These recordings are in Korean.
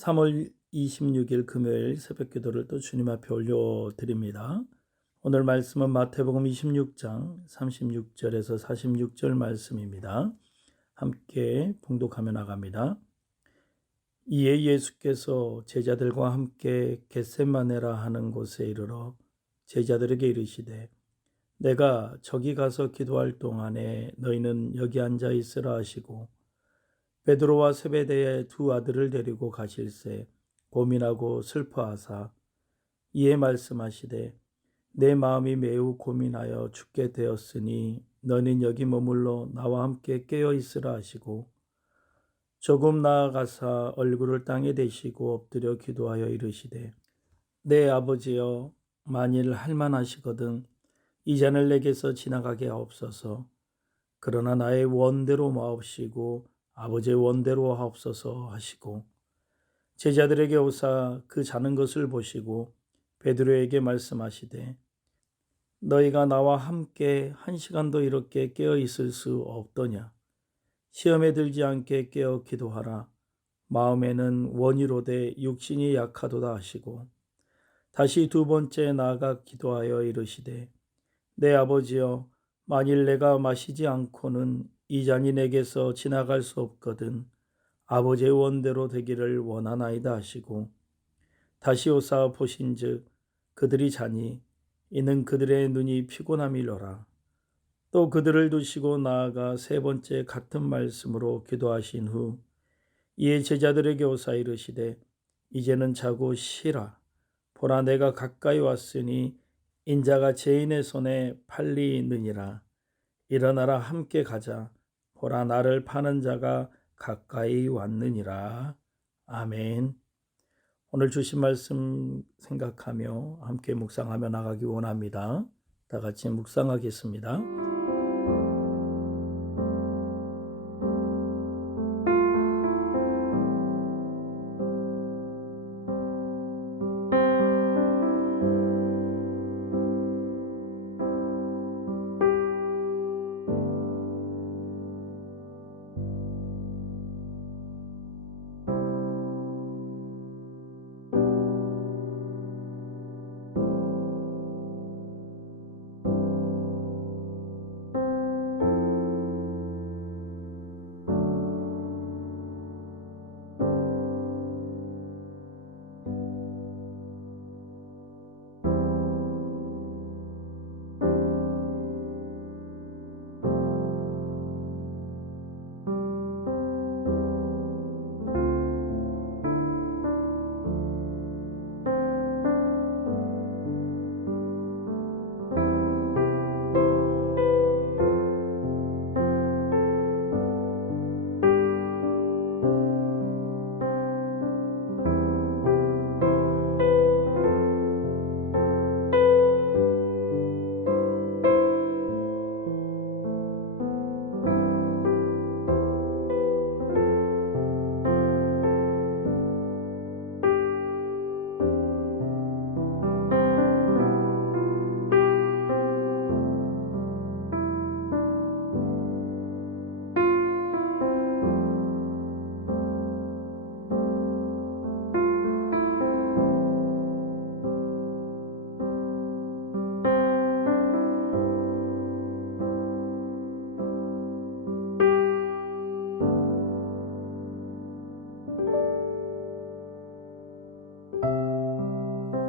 3월 26일 금요일 새벽 기도를 또 주님 앞에 올려드립니다. 오늘 말씀은 마태복음 26장 36절에서 46절 말씀입니다. 함께 봉독하며 나갑니다. 이에 예수께서 제자들과 함께 겟세마네라 하는 곳에 이르러 제자들에게 이르시되 내가 저기 가서 기도할 동안에 너희는 여기 앉아 있으라 하시고 베드로와 세베대의 두 아들을 데리고 가실새 고민하고 슬퍼하사 이에 말씀하시되 내 마음이 매우 고민하여 죽게 되었으니 너는 여기 머물러 나와 함께 깨어 있으라 하시고 조금 나아가사 얼굴을 땅에 대시고 엎드려 기도하여 이르시되 내 아버지여 만일 할만하시거든 이 잔을 내게서 지나가게 하옵소서. 그러나 나의 원대로 마옵시고 아버지의 원대로 하옵소서 하시고 제자들에게 오사 그 자는 것을 보시고 베드로에게 말씀하시되 너희가 나와 함께 1시간도 이렇게 깨어 있을 수 없더냐. 시험에 들지 않게 깨어 기도하라. 마음에는 원이로되 육신이 약하도다 하시고 다시 두 번째 나아가 기도하여 이르시되 내 아버지여 만일 내가 마시지 않고는 이 잔이 내게서 지나갈 수 없거든 아버지의 원대로 되기를 원하나이다 하시고 다시 오사 보신즉 그들이 자니 이는 그들의 눈이 피곤함이로라. 또 그들을 두시고 나아가 세 번째 같은 말씀으로 기도하신 후 이에 제자들에게 오사 이르시되 이제는 자고 쉬라. 보라 내가 가까이 왔으니 인자가 죄인의 손에 팔리느니라. 일어나라 함께 가자. 보라 나를 파는 자가 가까이 왔느니라. 아멘. 오늘 주신 말씀 생각하며 함께 묵상하며 나가기 원합니다. 다 같이 묵상하겠습니다.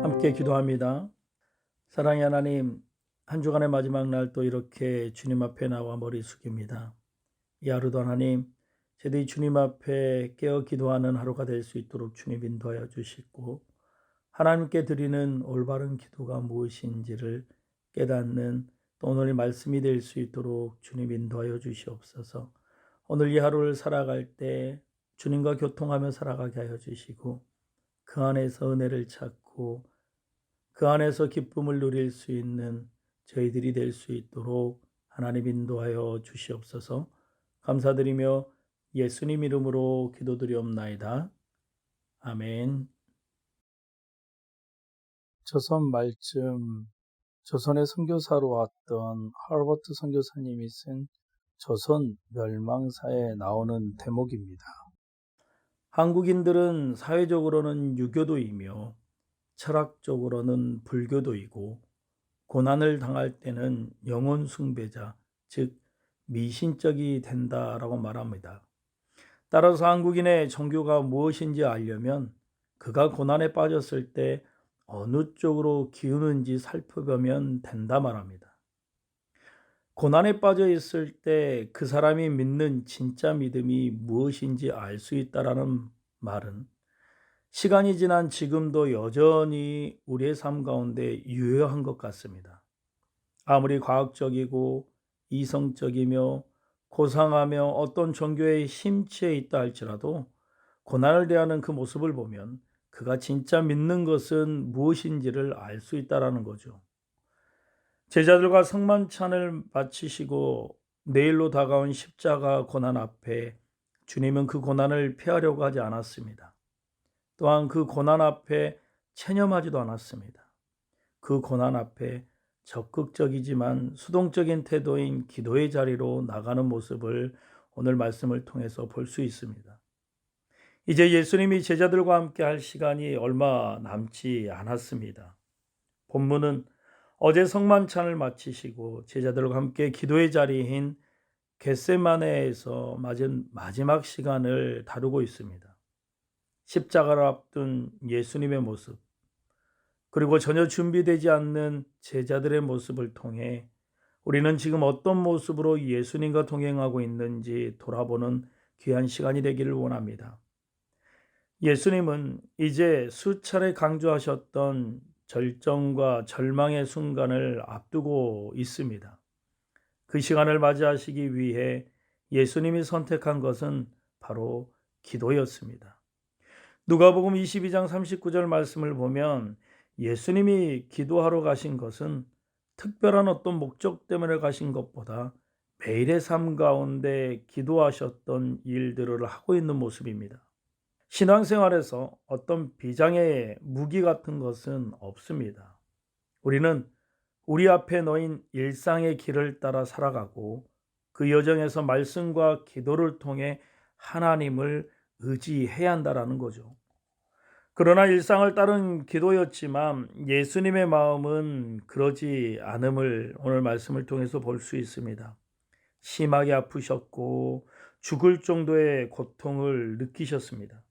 함께 기도합니다. 사랑의 하나님, 한 주간의 마지막 날 또 이렇게 주님 앞에 나와 머리 숙입니다. 이 하루도 하나님, 저희들이 주님 앞에 깨어 기도하는 하루가 될 수 있도록 주님 인도하여 주시고 하나님께 드리는 올바른 기도가 무엇인지를 깨닫는 또 오늘의 말씀이 될 수 있도록 주님 인도하여 주시옵소서. 오늘 이 하루를 살아갈 때 주님과 교통하며 살아가게 하여 주시고 그 안에서 은혜를 찾고 그 안에서 기쁨을 누릴 수 있는 저희들이 될 수 있도록 하나님 인도하여 주시옵소서. 감사드리며 예수님 이름으로 기도드리옵나이다. 아멘. 조선 말쯤 조선의 선교사로 왔던 하버트 선교사님이 쓴 조선 멸망사에 나오는 대목입니다. 한국인들은 사회적으로는 유교도이며 철학적으로는 불교도이고 고난을 당할 때는 영혼 숭배자, 즉 미신적이 된다라고 말합니다. 따라서 한국인의 종교가 무엇인지 알려면 그가 고난에 빠졌을 때 어느 쪽으로 기우는지 살펴보면 된다 말합니다. 고난에 빠져 있을 때 그 사람이 믿는 진짜 믿음이 무엇인지 알 수 있다라는 말은 시간이 지난 지금도 여전히 우리의 삶 가운데 유효한 것 같습니다. 아무리 과학적이고 이성적이며 고상하며 어떤 종교에 심취해 있다 할지라도 고난을 대하는 그 모습을 보면 그가 진짜 믿는 것은 무엇인지를 알 수 있다라는 거죠. 제자들과 성만찬을 마치시고 내일로 다가온 십자가 고난 앞에 주님은 그 고난을 피하려고 하지 않았습니다. 또한 그 고난 앞에 체념하지도 않았습니다. 그 고난 앞에 적극적이지만 수동적인 태도인 기도의 자리로 나가는 모습을 오늘 말씀을 통해서 볼 수 있습니다. 이제 예수님이 제자들과 함께 할 시간이 얼마 남지 않았습니다. 본문은 어제 성만찬을 마치시고 제자들과 함께 기도의 자리인 겟세마네에서 맞은 마지막 시간을 다루고 있습니다. 십자가를 앞둔 예수님의 모습, 그리고 전혀 준비되지 않는 제자들의 모습을 통해 우리는 지금 어떤 모습으로 예수님과 동행하고 있는지 돌아보는 귀한 시간이 되기를 원합니다. 예수님은 이제 수차례 강조하셨던 절정과 절망의 순간을 앞두고 있습니다. 그 시간을 맞이하시기 위해 예수님이 선택한 것은 바로 기도였습니다. 누가복음 22장 39절 말씀을 보면 예수님이 기도하러 가신 것은 특별한 어떤 목적 때문에 가신 것보다 매일의 삶 가운데 기도하셨던 일들을 하고 있는 모습입니다. 신앙생활에서 어떤 비장의 무기 같은 것은 없습니다. 우리는 우리 앞에 놓인 일상의 길을 따라 살아가고 그 여정에서 말씀과 기도를 통해 하나님을 의지해야 한다라는 거죠. 그러나 일상을 따른 기도였지만 예수님의 마음은 그러지 않음을 오늘 말씀을 통해서 볼 수 있습니다. 심하게 아프셨고 죽을 정도의 고통을 느끼셨습니다.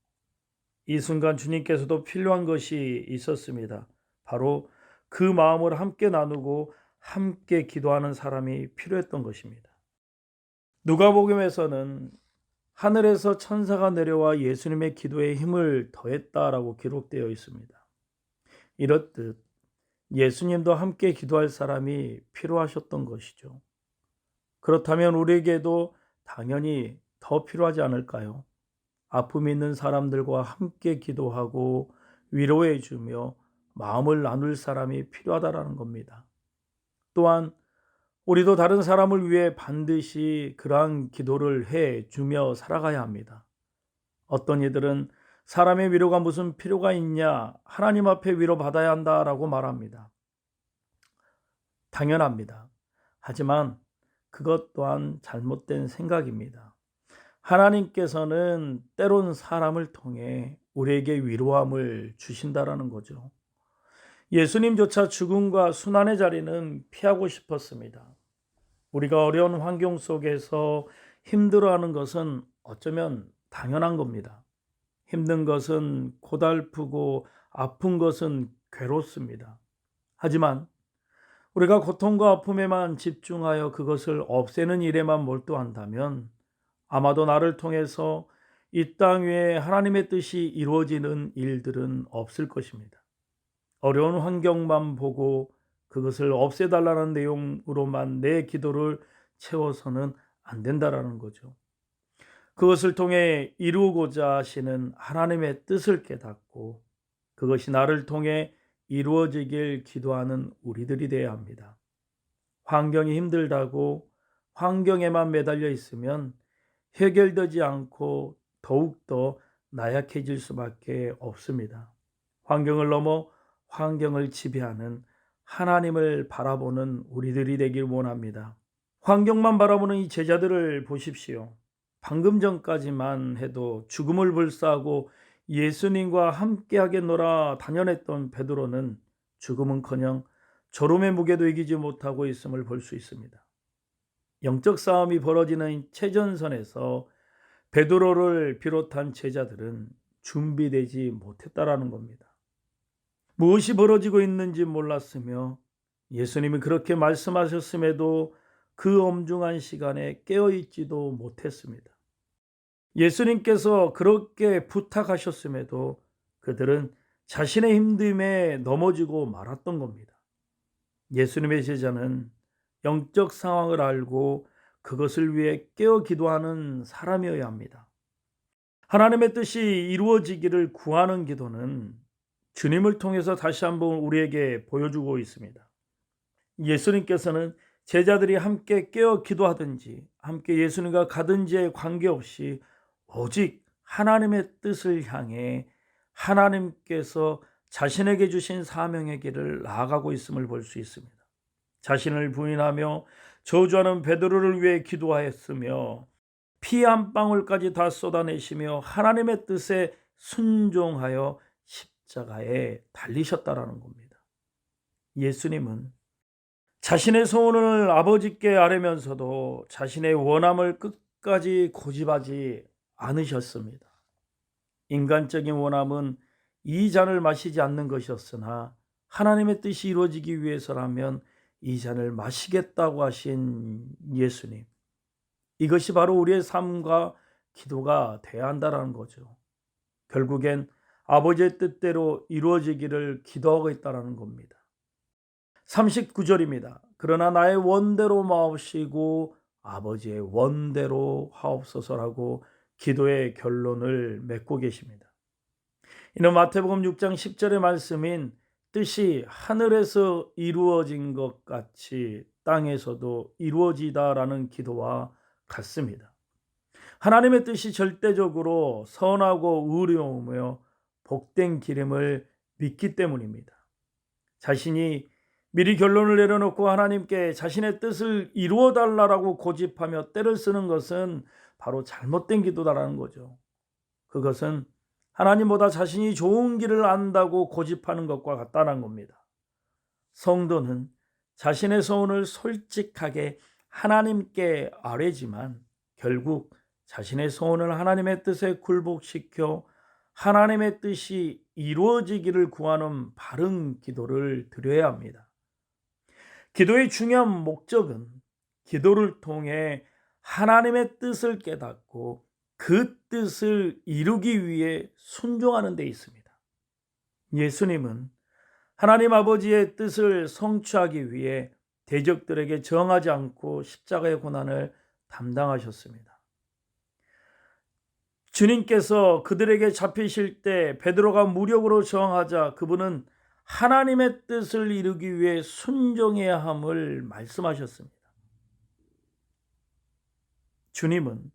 이 순간 주님께서도 필요한 것이 있었습니다. 바로 그 마음을 함께 나누고 함께 기도하는 사람이 필요했던 것입니다. 누가복음에서는 하늘에서 천사가 내려와 예수님의 기도에 힘을 더했다라고 기록되어 있습니다. 이렇듯 예수님도 함께 기도할 사람이 필요하셨던 것이죠. 그렇다면 우리에게도 당연히 더 필요하지 않을까요? 아픔 있는 사람들과 함께 기도하고 위로해 주며 마음을 나눌 사람이 필요하다라는 겁니다. 또한 우리도 다른 사람을 위해 반드시 그러한 기도를 해 주며 살아가야 합니다. 어떤 이들은 사람의 위로가 무슨 필요가 있냐, 하나님 앞에 위로받아야 한다라고 말합니다. 당연합니다. 하지만 그것 또한 잘못된 생각입니다. 하나님께서는 때론 사람을 통해 우리에게 위로함을 주신다라는 거죠. 예수님조차 죽음과 순환의 자리는 피하고 싶었습니다. 우리가 어려운 환경 속에서 힘들어하는 것은 어쩌면 당연한 겁니다. 힘든 것은 고달프고 아픈 것은 괴롭습니다. 하지만 우리가 고통과 아픔에만 집중하여 그것을 없애는 일에만 몰두한다면 아마도 나를 통해서 이 땅 위에 하나님의 뜻이 이루어지는 일들은 없을 것입니다. 어려운 환경만 보고 그것을 없애달라는 내용으로만 내 기도를 채워서는 안 된다라는 거죠. 그것을 통해 이루고자 하시는 하나님의 뜻을 깨닫고 그것이 나를 통해 이루어지길 기도하는 우리들이 되어야 합니다. 환경이 힘들다고 환경에만 매달려 있으면 해결되지 않고 더욱더 나약해질 수밖에 없습니다. 환경을 넘어 환경을 지배하는 하나님을 바라보는 우리들이 되길 원합니다. 환경만 바라보는 이 제자들을 보십시오. 방금 전까지만 해도 죽음을 불사하고 예수님과 함께하게 놀아 다녀냈던 베드로는 죽음은커녕 졸음의 무게도 이기지 못하고 있음을 볼 수 있습니다. 영적 싸움이 벌어지는 최전선에서 베드로를 비롯한 제자들은 준비되지 못했다라는 겁니다. 무엇이 벌어지고 있는지 몰랐으며 예수님이 그렇게 말씀하셨음에도 그 엄중한 시간에 깨어있지도 못했습니다. 예수님께서 그렇게 부탁하셨음에도 그들은 자신의 힘듦에 넘어지고 말았던 겁니다. 예수님의 제자는 영적 상황을 알고 그것을 위해 깨어 기도하는 사람이어야 합니다. 하나님의 뜻이 이루어지기를 구하는 기도는 주님을 통해서 다시 한번 우리에게 보여주고 있습니다. 예수님께서는 제자들이 함께 깨어 기도하든지 함께 예수님과 가든지에 관계없이 오직 하나님의 뜻을 향해 하나님께서 자신에게 주신 사명의 길을 나아가고 있음을 볼 수 있습니다. 자신을 부인하며 저주하는 베드로를 위해 기도하였으며 피 한 방울까지 다 쏟아내시며 하나님의 뜻에 순종하여 십자가에 달리셨다라는 겁니다. 예수님은 자신의 소원을 아버지께 아뢰면서도 자신의 원함을 끝까지 고집하지 않으셨습니다. 인간적인 원함은 이 잔을 마시지 않는 것이었으나 하나님의 뜻이 이루어지기 위해서라면 이 잔을 마시겠다고 하신 예수님. 이것이 바로 우리의 삶과 기도가 돼야 한다는 거죠. 결국엔 아버지의 뜻대로 이루어지기를 기도하고 있다는 겁니다. 39절입니다. 그러나 나의 원대로 마옵시고 아버지의 원대로 하옵소서라고 기도의 결론을 맺고 계십니다. 이는 마태복음 6장 10절의 말씀인 뜻이 하늘에서 이루어진 것 같이 땅에서도 이루어지다라는 기도와 같습니다. 하나님의 뜻이 절대적으로 선하고 의로우며 복된 길임을 믿기 때문입니다. 자신이 미리 결론을 내려놓고 하나님께 자신의 뜻을 이루어달라고 고집하며 때를 쓰는 것은 바로 잘못된 기도다라는 거죠. 그것은 하나님보다 자신이 좋은 길을 안다고 고집하는 것과 같다는 겁니다. 성도는 자신의 소원을 솔직하게 하나님께 아뢰지만 결국 자신의 소원을 하나님의 뜻에 굴복시켜 하나님의 뜻이 이루어지기를 구하는 바른 기도를 드려야 합니다. 기도의 중요한 목적은 기도를 통해 하나님의 뜻을 깨닫고 그 뜻을 이루기 위해 순종하는 데 있습니다. 예수님은 하나님 아버지의 뜻을 성취하기 위해 대적들에게 저항하지 않고 십자가의 고난을 담당하셨습니다. 주님께서 그들에게 잡히실 때 베드로가 무력으로 저항하자 그분은 하나님의 뜻을 이루기 위해 순종해야 함을 말씀하셨습니다. 주님은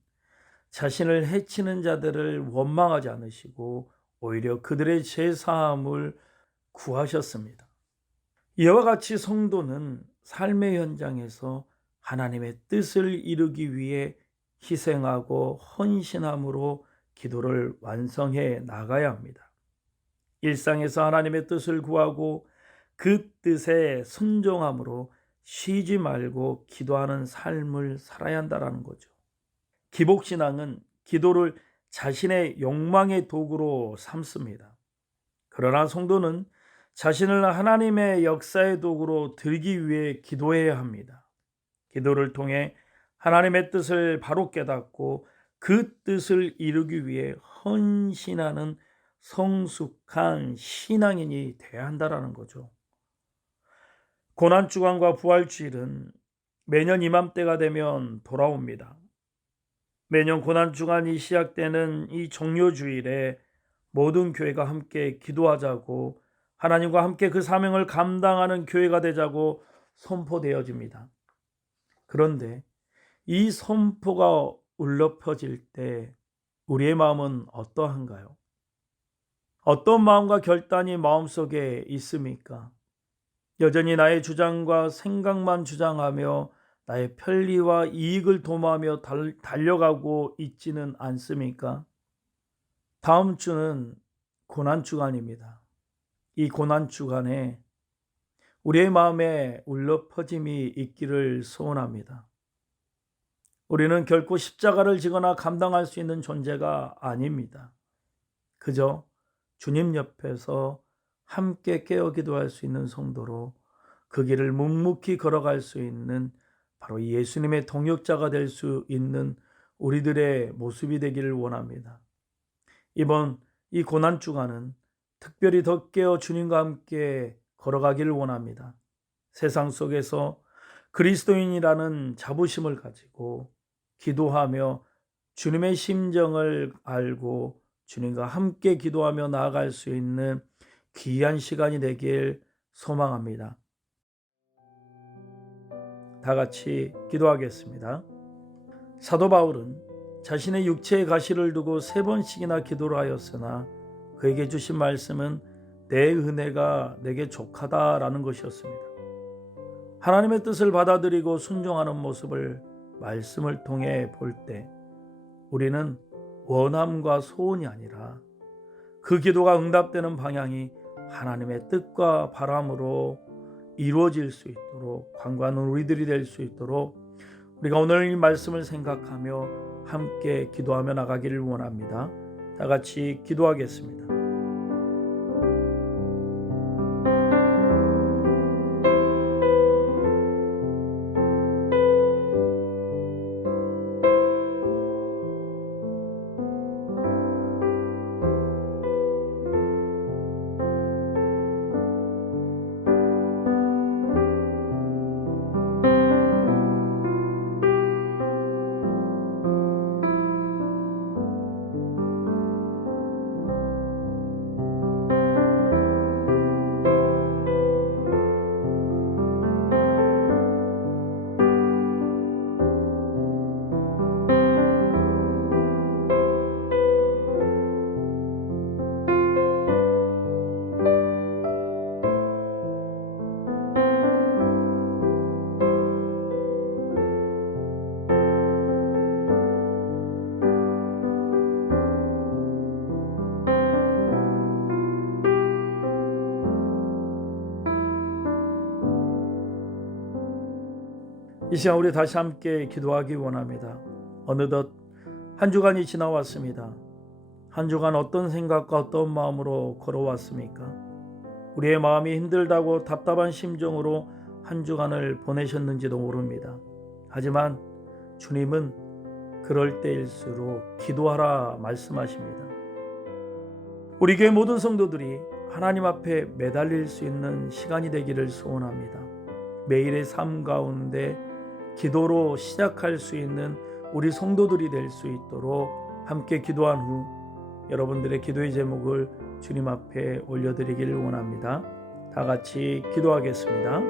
자신을 해치는 자들을 원망하지 않으시고 오히려 그들의 죄사함을 구하셨습니다. 이와 같이 성도는 삶의 현장에서 하나님의 뜻을 이루기 위해 희생하고 헌신함으로 기도를 완성해 나가야 합니다. 일상에서 하나님의 뜻을 구하고 그 뜻에 순종함으로 쉬지 말고 기도하는 삶을 살아야 한다는 거죠. 기복신앙은 기도를 자신의 욕망의 도구로 삼습니다. 그러나 성도는 자신을 하나님의 역사의 도구로 들기 위해 기도해야 합니다. 기도를 통해 하나님의 뜻을 바로 깨닫고 그 뜻을 이루기 위해 헌신하는 성숙한 신앙인이 되어야 한다는 거죠. 고난주간과 부활주일은 매년 이맘때가 되면 돌아옵니다. 매년 고난주간이 시작되는 이 종료주일에 모든 교회가 함께 기도하자고 하나님과 함께 그 사명을 감당하는 교회가 되자고 선포되어집니다. 그런데 이 선포가 울려 퍼질 때 우리의 마음은 어떠한가요? 어떤 마음과 결단이 마음속에 있습니까? 여전히 나의 주장과 생각만 주장하며 나의 편리와 이익을 도모하며 달려가고 있지는 않습니까? 다음 주는 고난주간입니다. 이 고난주간에 우리의 마음에 울려 퍼짐이 있기를 소원합니다. 우리는 결코 십자가를 지거나 감당할 수 있는 존재가 아닙니다. 그저 주님 옆에서 함께 깨어 기도할 수 있는 성도로 그 길을 묵묵히 걸어갈 수 있는 바로 예수님의 동역자가 될 수 있는 우리들의 모습이 되기를 원합니다. 이번 이 고난주간은 특별히 더 깨어 주님과 함께 걸어가기를 원합니다. 세상 속에서 그리스도인이라는 자부심을 가지고 기도하며 주님의 심정을 알고 주님과 함께 기도하며 나아갈 수 있는 귀한 시간이 되길 소망합니다. 다 같이 기도하겠습니다. 사도 바울은 자신의 육체의 가시를 두고 3번씩이나 기도를 하였으나 그에게 주신 말씀은 내 은혜가 내게 족하다라는 것이었습니다. 하나님의 뜻을 받아들이고 순종하는 모습을 말씀을 통해 볼 때 우리는 원함과 소원이 아니라 그 기도가 응답되는 방향이 하나님의 뜻과 바람으로 이루어질 수 있도록 간구하는 우리들이 될 수 있도록 우리가 오늘 이 말씀을 생각하며 함께 기도하며 나가기를 원합니다. 다 같이 기도하겠습니다. 이 시간 우리 다시 함께 기도하기 원합니다. 어느덧 한 주간이 지나왔습니다. 한 주간 어떤 생각과 어떤 마음으로 걸어왔습니까? 우리의 마음이 힘들다고 답답한 심정으로 한 주간을 보내셨는지도 모릅니다. 하지만 주님은 그럴 때일수록 기도하라 말씀하십니다. 우리 교회 모든 성도들이 하나님 앞에 매달릴 수 있는 시간이 되기를 소원합니다. 매일의 삶 가운데 기도로 시작할 수 있는 우리 성도들이 될 수 있도록 함께 기도한 후 여러분들의 기도의 제목을 주님 앞에 올려드리기를 원합니다. 다 같이 기도하겠습니다.